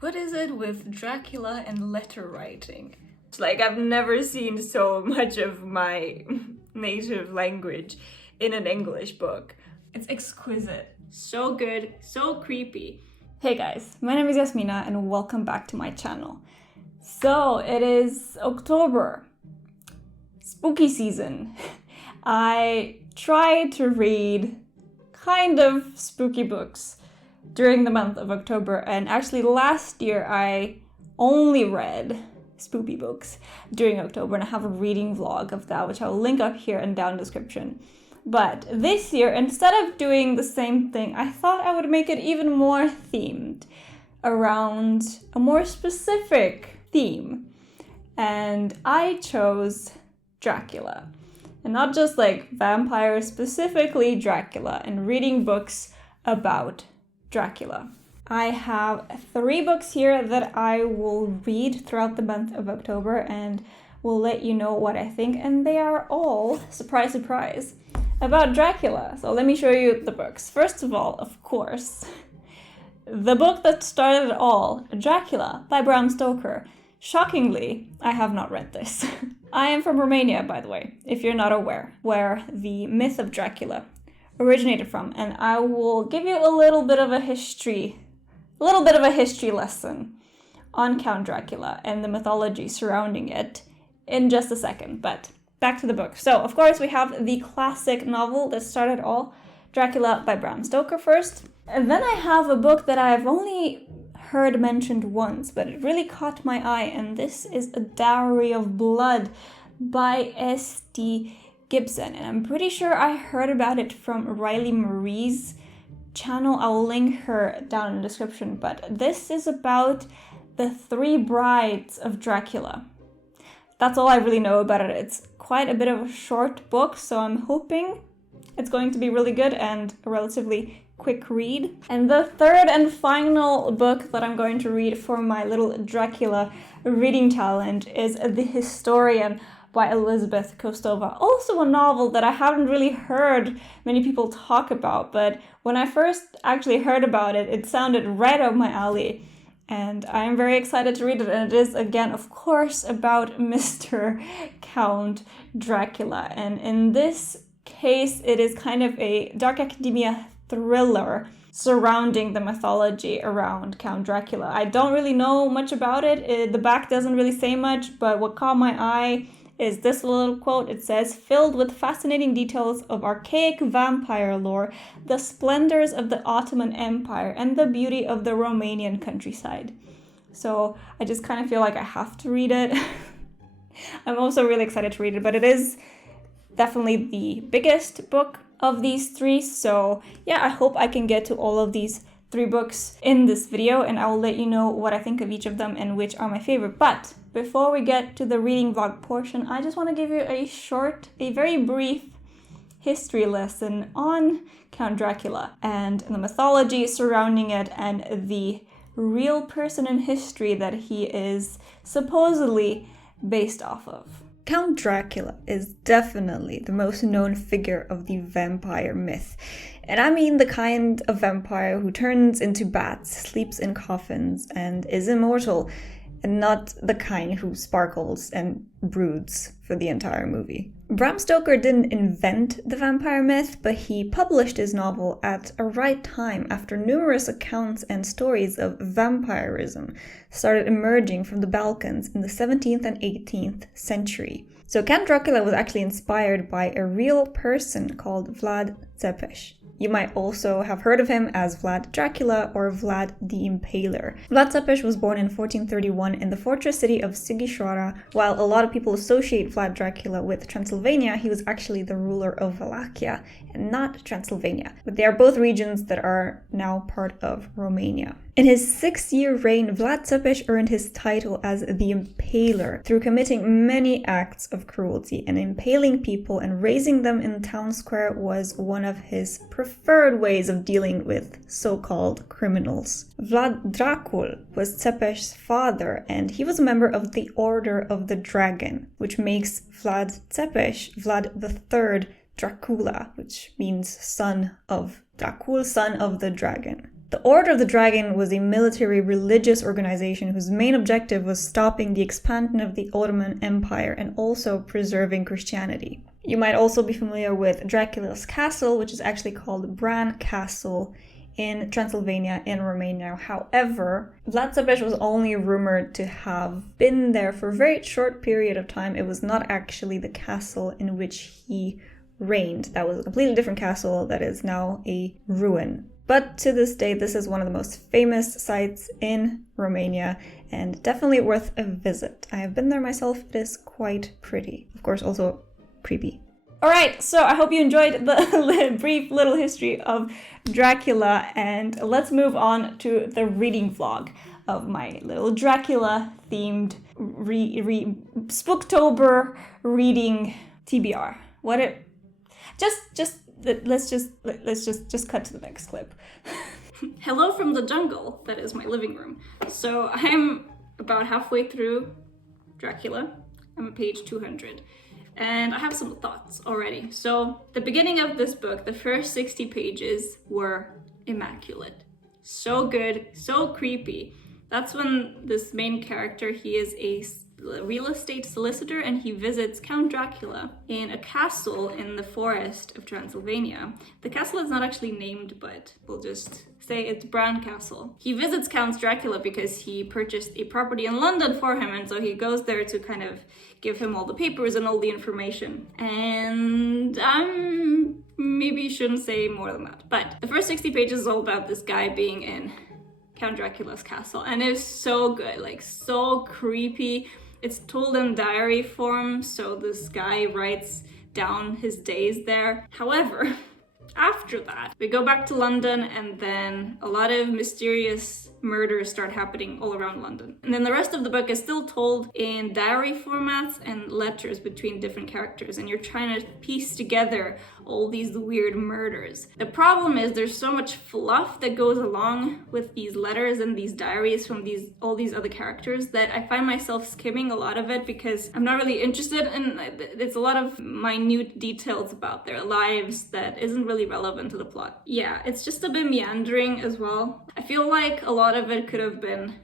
What is it with Dracula and letter writing? It's like I've never seen so much of my native language in an English book. It's exquisite. So good, so creepy. Hey guys, my name is Yasmina and welcome back to my channel. So it is October, spooky season. I try to read kind of spooky books during the month of October, and actually last year I only read spooky books during October, and I have a reading vlog of that which I'll link up here and down in the description. But this year, instead of doing the same thing, I thought I would make it even more themed around a more specific theme. And I chose Dracula. And not just like vampires, specifically Dracula, and reading books about Dracula. I have 3 books here that I will read throughout the month of October and will let you know what I think. And they are all, surprise, surprise, about Dracula. So let me show you the books. First of all, of course, the book that started it all, Dracula by Bram Stoker. Shockingly, I have not read this. I am from Romania, by the way, if you're not aware, where the myth of Dracula originated from. And I will give you a little bit of a history lesson on Count Dracula and the mythology surrounding it in just a second. But back to the book. So, of course, we have the classic novel that started all, Dracula by Bram Stoker first. And then I have a book that I've only heard mentioned once, but it really caught my eye, and this is A Dowry of Blood by S.D. Gibson. And I'm pretty sure I heard about it from Riley Marie's channel. I will link her down in the description, but this is about the 3 brides of Dracula. That's all I really know about it. It's quite a bit of a short book, so I'm hoping it's going to be really good and a relatively quick read. And the third and final book that I'm going to read for my little Dracula reading challenge is The Historian by Elizabeth Kostova. Also a novel that I haven't really heard many people talk about, but when I first actually heard about it, it sounded right up my alley. And I'm very excited to read it. And it is, again, of course, about Mr. Count Dracula. And in this case, it is kind of a dark academia thriller surrounding the mythology around Count Dracula. I don't really know much about it. The back doesn't really say much, but what caught my eye is this little quote. It says, "Filled with fascinating details of archaic vampire lore, the splendors of the Ottoman Empire, and the beauty of the Romanian countryside." So I just kind of feel like I have to read it. I'm also really excited to read it, but it is definitely the biggest book of these 3. So yeah, I hope I can get to all of these 3 books in this video, and I will let you know what I think of each of them and which are my favorite. But before we get to the reading vlog portion, I just want to give you a very brief history lesson on Count Dracula and the mythology surrounding it and the real person in history that he is supposedly based off of. Count Dracula is definitely the most known figure of the vampire myth. And I mean the kind of vampire who turns into bats, sleeps in coffins, and is immortal, and not the kind who sparkles and broods for the entire movie. Bram Stoker didn't invent the vampire myth, but he published his novel at a right time after numerous accounts and stories of vampirism started emerging from the Balkans in the 17th and 18th century. So Count Dracula was actually inspired by a real person called Vlad Tepes. You might also have heard of him as Vlad Dracula or Vlad the Impaler. Vlad Tepes was born in 1431 in the fortress city of Sighișoara. While a lot of people associate Vlad Dracula with Transylvania, he was actually the ruler of Wallachia and not Transylvania. But they are both regions that are now part of Romania. In his 6-year reign, Vlad Tepes earned his title as the Impaler through committing many acts of cruelty, and impaling people and raising them in the town square was one of his preferred ways of dealing with so-called criminals. Vlad Dracul was Tepes' father, and he was a member of the Order of the Dragon, which makes Vlad Tepes Vlad III Dracula, which means son of Dracul, son of the dragon. The Order of the Dragon was a military religious organization whose main objective was stopping the expansion of the Ottoman Empire and also preserving Christianity. You might also be familiar with Dracula's castle, which is actually called Bran Castle in Transylvania in Romania. However, Vlad Tepes was only rumored to have been there for a very short period of time. It was not actually the castle in which he reigned. That was a completely different castle that is now a ruin. But to this day, this is one of the most famous sites in Romania and definitely worth a visit. I have been there myself. It is quite pretty. Of course, also creepy. All right, so I hope you enjoyed the brief little history of Dracula, and let's move on to the reading vlog of my little Dracula-themed Spooktober reading TBR. Let's just cut to the next clip. Hello from the jungle. That is my living room. So I'm about halfway through Dracula. I'm at page 200. And I have some thoughts already. So the beginning of this book, the first 60 pages were immaculate. So good, so creepy. That's when this main character, he is a real estate solicitor and he visits Count Dracula in a castle in the forest of Transylvania. The castle is not actually named, but we'll just say it's Bran Castle. He visits Count Dracula because he purchased a property in London for him, and so he goes there to kind of give him all the papers and all the information. And maybe shouldn't say more than that. But the first 60 pages is all about this guy being in Count Dracula's castle, and it's so good, like so creepy. It's told in diary form, so this guy writes down his days there. However, after that, we go back to London, and then a lot of mysterious murders start happening all around London. And then the rest of the book is still told in diary formats and letters between different characters, and you're trying to piece together all these weird murders. The problem is there's so much fluff that goes along with these letters and these diaries from all these other characters that I find myself skimming a lot of it because I'm not really interested in it's a lot of minute details about their lives that isn't really relevant to the plot. Yeah, it's just a bit meandering as well. I feel like a lot of it could have been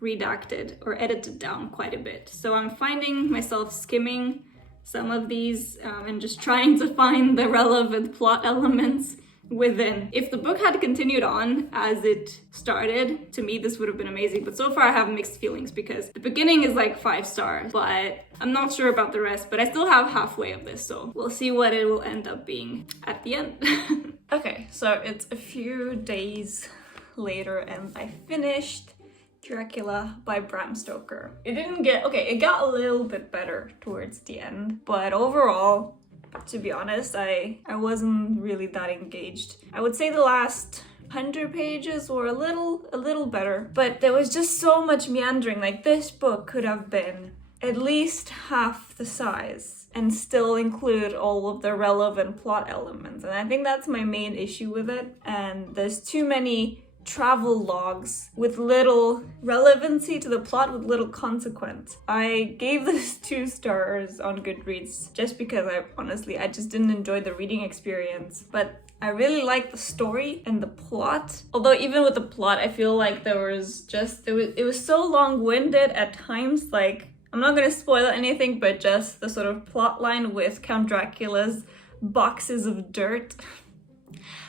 redacted or edited down quite a bit. So I'm finding myself skimming some of these and just trying to find the relevant plot elements within. If the book had continued on as it started, to me this would have been amazing, but so far I have mixed feelings because the beginning is like 5 stars, but I'm not sure about the rest, but I still have halfway of this, so we'll see what it will end up being at the end. Okay, so it's a few days later and I finished Dracula by Bram Stoker. It got a little bit better towards the end, but overall, to be honest, I wasn't really that engaged. I would say the last 100 pages were a little better, but there was just so much meandering. Like, this book could have been at least half the size and still include all of the relevant plot elements. And I think that's my main issue with it. And there's too many travel logs with little relevancy to the plot, with little consequence. I gave this 2 stars on Goodreads just because I just didn't enjoy the reading experience. But I really like the story and the plot. Although even with the plot, I feel like it was so long-winded at times. Like, I'm not gonna spoil anything, but just the sort of plot line with Count Dracula's boxes of dirt.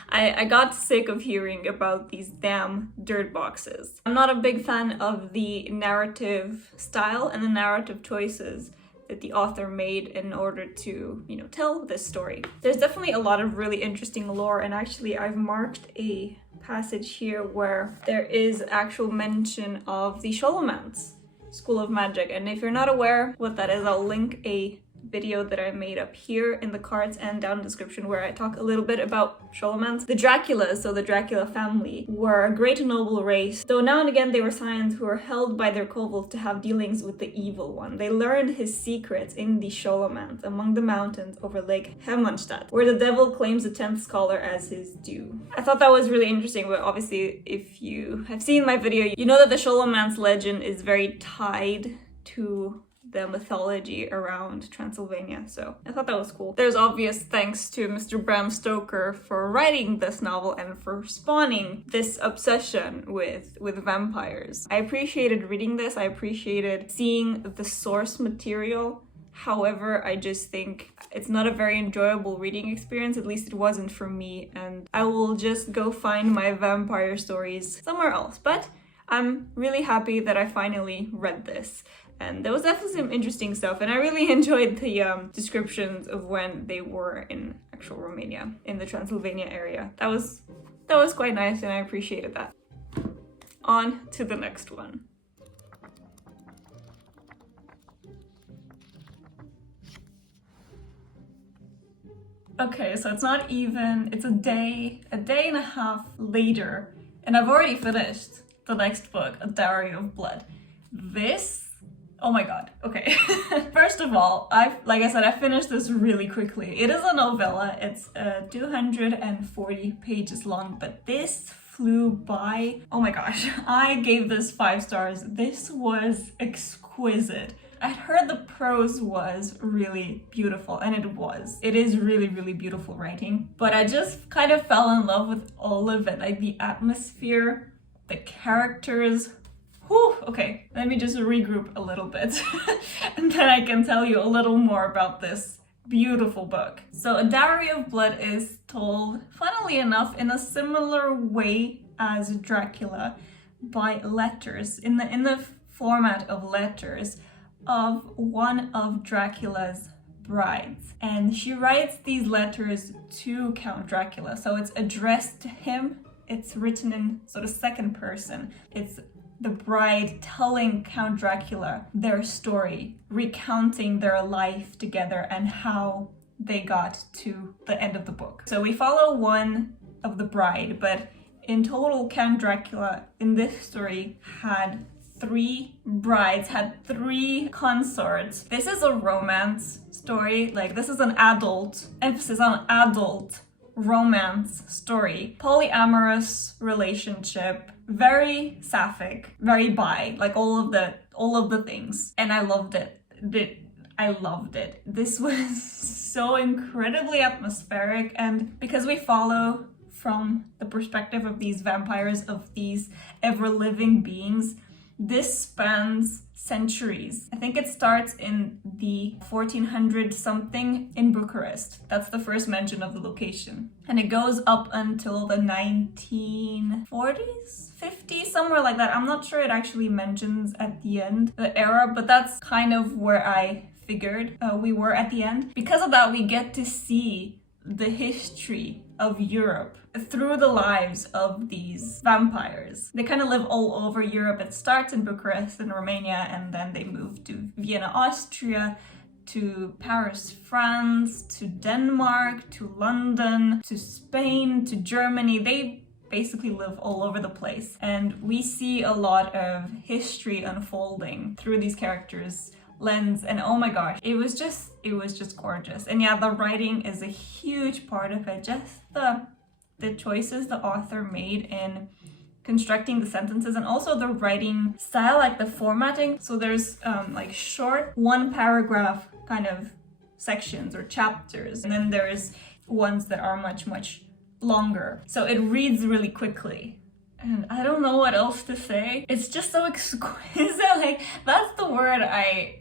I got sick of hearing about these damn dirt boxes. I'm not a big fan of the narrative style and the narrative choices that the author made in order to, tell this story. There's definitely a lot of really interesting lore, and actually I've marked a passage here where there is actual mention of the Scholomance School of Magic, and if you're not aware what that is, I'll link a video that I made up here in the cards and down in the description where I talk a little bit about Scholomance. The Draculas, so the Dracula family, were a great and noble race, though now and again they were scions who were held by their kobolds to have dealings with the evil one. They learned his secrets in the Scholomance among the mountains over Lake Hermannstadt, where the devil claims the 10th scholar as his due. I thought that was really interesting, but obviously if you have seen my video, you know that the Scholomance legend is very tied to the mythology around Transylvania. So I thought that was cool. There's obvious thanks to Mr. Bram Stoker for writing this novel and for spawning this obsession with vampires. I appreciated reading this. I appreciated seeing the source material. However, I just think it's not a very enjoyable reading experience, at least it wasn't for me, and I will just go find my vampire stories somewhere else. But I'm really happy that I finally read this. And there was definitely some interesting stuff, and I really enjoyed the descriptions of when they were in actual Romania, in the Transylvania area. That was quite nice, and I appreciated that. On to the next one. Okay, so it's a day and a half later, and I've already finished the next book, A Diary of Blood. Oh my god, okay. First of all, like I said, I finished this really quickly. It is a novella, it's 240 pages long, but this flew by. Oh my gosh, I gave this 5 stars. This was exquisite. I heard the prose was really beautiful, and it was. It is really, really beautiful writing. But I just kind of fell in love with all of it, like the atmosphere, the characters. Whew, okay, let me just regroup a little bit, and then I can tell you a little more about this beautiful book. So A Diary of Blood is told, funnily enough, in a similar way as Dracula, by letters, in the format of letters, of one of Dracula's brides. And she writes these letters to Count Dracula. So it's addressed to him. It's written in sort of second person. It's the bride telling Count Dracula their story, recounting their life together and how they got to the end of the book. So we follow one of the bride, but in total, Count Dracula in this story had 3 brides, had 3 consorts. This is a romance story, like this is an adult, emphasis on adult romance story. Polyamorous relationship, very sapphic, very bi, like all of the things. And I loved it. I loved it. This was so incredibly atmospheric, and because we follow from the perspective of these vampires, of these ever-living beings, this spans centuries. I think it starts in the 1400 something in Bucharest. That's the first mention of the location. And it goes up until the 1940s, 50s, somewhere like that. I'm not sure it actually mentions at the end the era, but that's kind of where I figured we were at the end. Because of that, we get to see the history of Europe through the lives of these vampires. They kind of live all over Europe. It starts in Bucharest in Romania, and then they move to Vienna, Austria, to Paris, France, to Denmark, to London, to Spain, to Germany. They basically live all over the place. And we see a lot of history unfolding through these characters' lens, and oh my gosh, it was just gorgeous. And yeah, the writing is a huge part of it. Just the choices the author made in constructing the sentences, and also the writing style, like the formatting. So there's like short 1 paragraph kind of sections or chapters, and then there's ones that are much longer. So it reads really quickly. And I don't know what else to say. It's just so exquisite. Like, that's the word I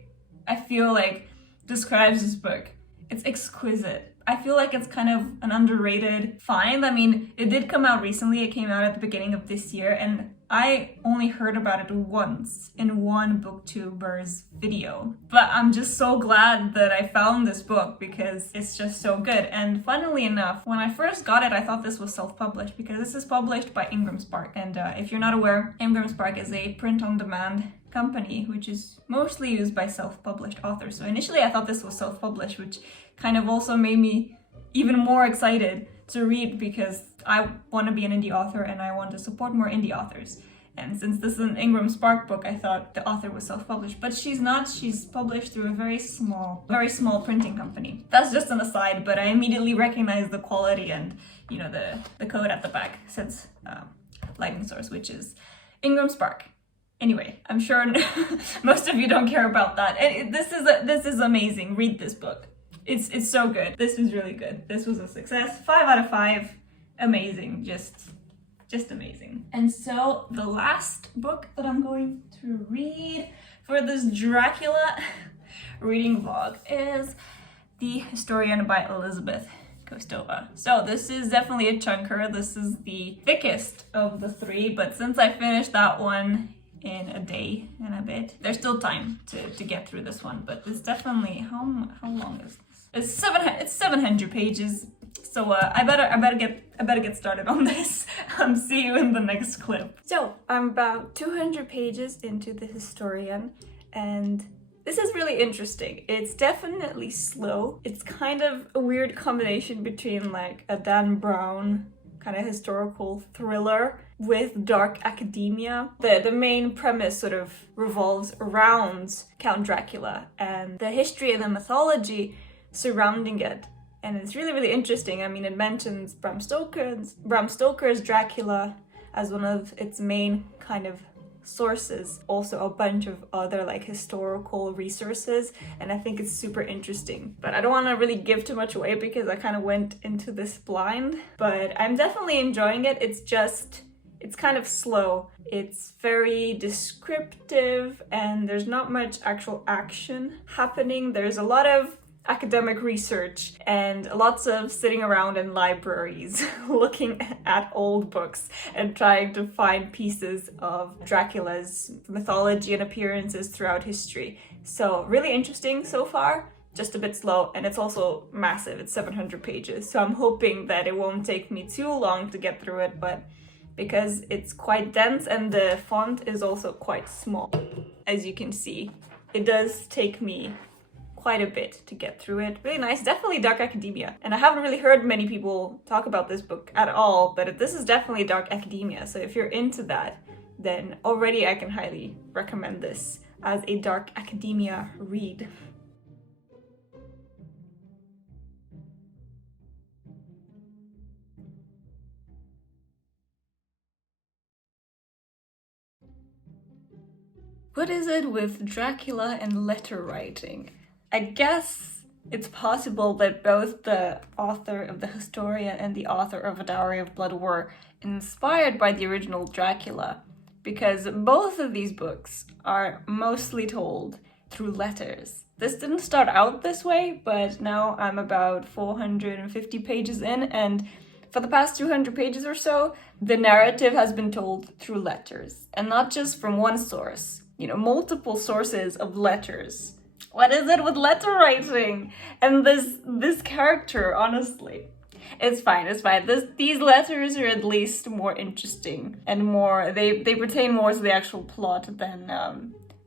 feel like describes this book. It's exquisite. I feel like it's kind of an underrated find. I mean, it did come out recently. It came out at the beginning of this year, and I only heard about it once in one booktuber's video. But I'm just so glad that I found this book because it's just so good. And funnily enough, when I first got it, I thought this was self-published because this is published by Ingram Spark. And if you're not aware, Ingram Spark is a print-on-demand company which is mostly used by self-published authors. So initially I thought this was self-published, which kind of also made me even more excited to read because I want to be an indie author and I want to support more indie authors. And since this is an Ingram Spark book, I thought the author was self-published, but she's not. She's published through a very small printing company. That's just an aside, but I immediately recognized the quality and, you know, the code at the back says Lightning Source, which is Ingram Spark. Anyway, I'm sure most of you don't care about that. This is amazing. Read this book. It's so good. This was really good. This was a success. 5 out of 5. Amazing. Just amazing. And so the last book that I'm going to read for this Dracula reading vlog is The Historian by Elizabeth Kostova. So this is definitely a chunker. This is the thickest of the 3, but since I finished that one in a day and a bit, there's still time to get through this one, but it's definitely, how long is this? It's 700 pages. So I better get started on this. See you in the next clip. So I'm about 200 pages into The Historian, and this is really interesting. It's definitely slow. It's kind of a weird combination between like a Dan Brown kind of historical thriller with dark academia. The main premise sort of revolves around Count Dracula and the history and the mythology surrounding it. And it's really, really interesting. I mean, it mentions Bram Stoker's Dracula as one of its main kind of sources, also a bunch of other like historical resources, and I think it's super interesting. But I don't want to really give too much away because I kind of went into this blind, but I'm definitely enjoying it. It's kind of slow. It's very descriptive and there's not much actual action happening. There's a lot of academic research and lots of sitting around in libraries looking at old books and trying to find pieces of Dracula's mythology and appearances throughout history. So really interesting so far, just a bit slow, and it's also massive. It's 700 pages, so I'm hoping that it won't take me too long to get through it, but because it's quite dense and the font is also quite small, as you can see, it does take me quite a bit to get through it. Really nice, definitely dark academia. And I haven't really heard many people talk about this book at all, but this is definitely dark academia. So if you're into that, then already I can highly recommend this as a dark academia read. What is it with Dracula and letter writing? I guess it's possible that both the author of The Historian and the author of A Dowry of Blood were inspired by the original Dracula, because both of these books are mostly told through letters. This didn't start out this way, but now I'm about 450 pages in, and for the past 200 pages or so, the narrative has been told through letters, and not just from one source, multiple sources of letters. What is it with letter writing? And this character, honestly. It's fine. These letters are at least more interesting and more, they pertain more to the actual plot than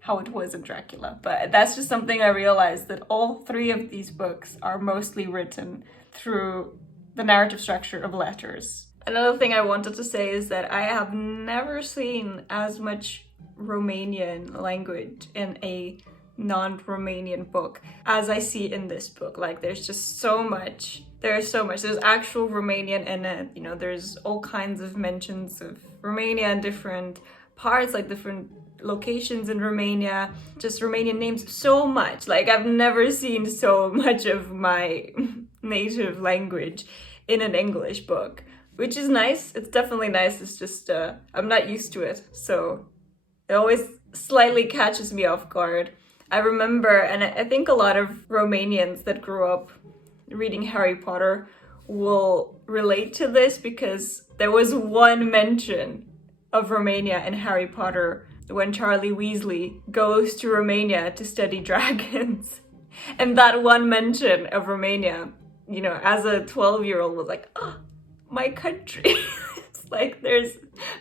how it was in Dracula. But that's just something I realized, that all 3 of these books are mostly written through the narrative structure of letters. Another thing I wanted to say is that I have never seen as much Romanian language in a non-Romanian book as I see in this book. Like, there's just so much. There's actual Romanian in it. There's all kinds of mentions of Romania and different parts, like different locations in Romania, just Romanian names, so much. Like, I've never seen so much of my native language in an English book, which is nice. It's definitely nice. It's just I'm not used to it, so it always slightly catches me off guard. I remember, and I think a lot of Romanians that grew up reading Harry Potter will relate to this, because there was one mention of Romania in Harry Potter when Charlie Weasley goes to Romania to study dragons. And that one mention of Romania, as a 12-year-old was like, oh, my country. It's like there's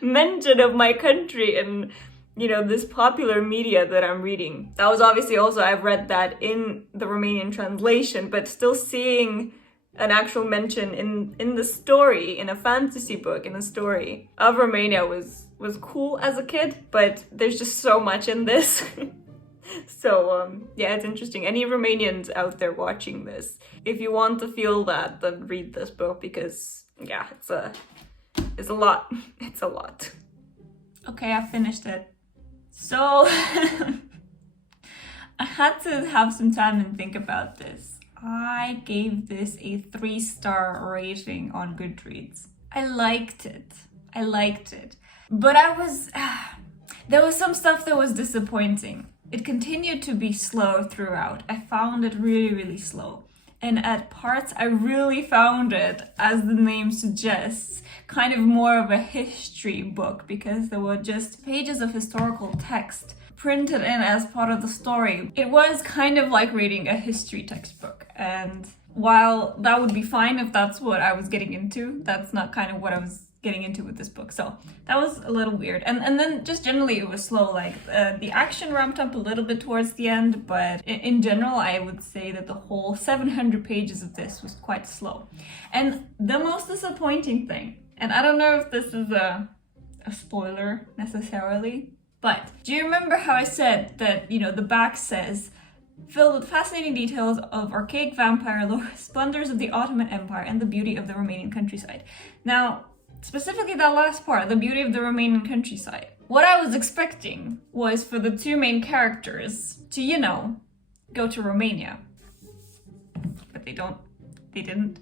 mention of my country in this popular media that I'm reading. That was obviously also, I've read that in the Romanian translation, but still seeing an actual mention in the story, in a fantasy book, in a story of Romania was cool as a kid, but there's just so much in this. So yeah, it's interesting. Any Romanians out there watching this, if you want to feel that, then read this book, because yeah, it's a lot. It's a lot. Okay, I finished it. So I had to have some time and think about this. I gave this a 3-star rating on Goodreads. I liked it. But there was some stuff that was disappointing. It continued to be slow throughout. I found it really, really slow. And at parts, I really found it, as the name suggests, kind of more of a history book, because there were just pages of historical text printed in as part of the story. It was kind of like reading a history textbook. And while that would be fine if that's what I was getting into, that's not kind of what I was getting into with this book. So that was a little weird. And then just generally it was slow. Like the action ramped up a little bit towards the end, but in general I would say that the whole 700 pages of this was quite slow. And the most disappointing thing, and I don't know if this is a spoiler necessarily, but do you remember how I said that, you know, the back says, filled with fascinating details of archaic vampire lore, splendors of the Ottoman Empire, and the beauty of the Romanian countryside. Now, specifically that last part, the beauty of the Romanian countryside. What I was expecting was for the 2 main characters to, you know, go to Romania. But they didn't.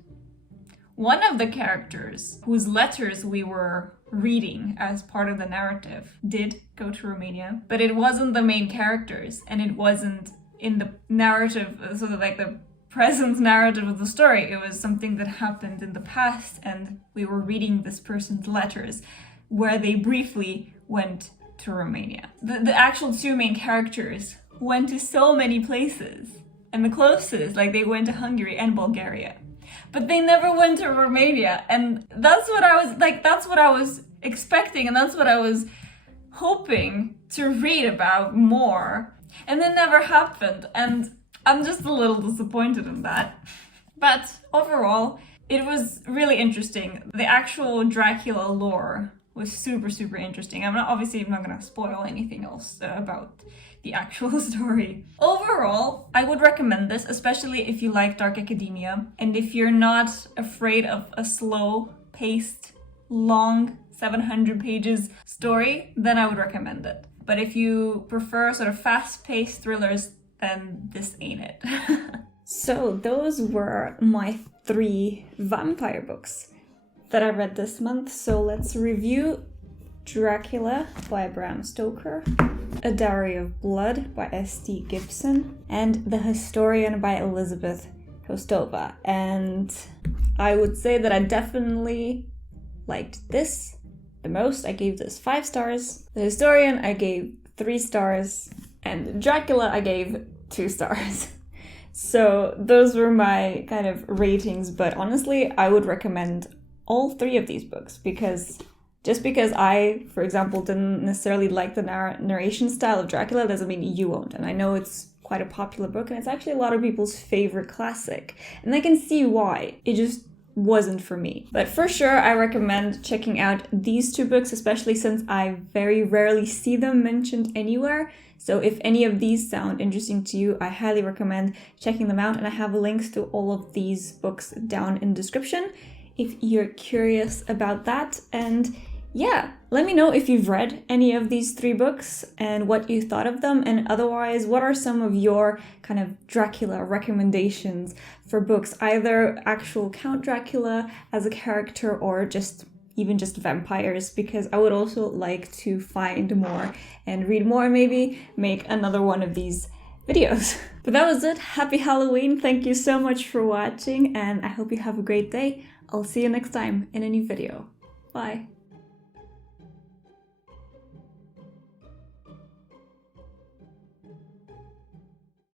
One of the characters, whose letters we were reading as part of the narrative, did go to Romania, but it wasn't the main characters, and it wasn't in the narrative, sort of like the present narrative of the story. It was something that happened in the past, and we were reading this person's letters where they briefly went to Romania. The actual 2 main characters went to so many places, and the closest, like they went to Hungary and Bulgaria, but they never went to Romania. And that's what I was expecting, and that's what I was hoping to read about more, and it never happened. And I'm just a little disappointed in that. But overall, it was really interesting. The actual Dracula lore was super, super interesting. I'm not gonna spoil anything else about the actual story. Overall, I would recommend this, especially if you like dark academia, and if you're not afraid of a slow-paced, long, 700 pages story, then I would recommend it. But if you prefer sort of fast-paced thrillers, then this ain't it. So those were my 3 vampire books that I read this month. So let's review Dracula by Bram Stoker, A Diary of Blood by S.T. Gibson, and The Historian by Elizabeth Kostova. And I would say that I definitely liked this the most. I gave this 5 stars. The Historian I gave 3 stars. And Dracula I gave 2 stars. So those were my kind of ratings, but honestly, I would recommend all 3 of these books, because just because I, for example, didn't necessarily like the narration style of Dracula doesn't mean you won't. And I know it's quite a popular book, and it's actually a lot of people's favorite classic. And I can see why. It just wasn't for me. But for sure, I recommend checking out these 2 books, especially since I very rarely see them mentioned anywhere. So if any of these sound interesting to you, I highly recommend checking them out. And I have links to all of these books down in the description if you're curious about that. And yeah, let me know if you've read any of these 3 books and what you thought of them. And otherwise, what are some of your kind of Dracula recommendations for books? Either actual Count Dracula as a character, or just vampires, because I would also like to find more and read more, maybe make another one of these videos. But that was it. Happy Halloween. Thank you so much for watching, and I hope you have a great day. I'll see you next time in a new video. Bye.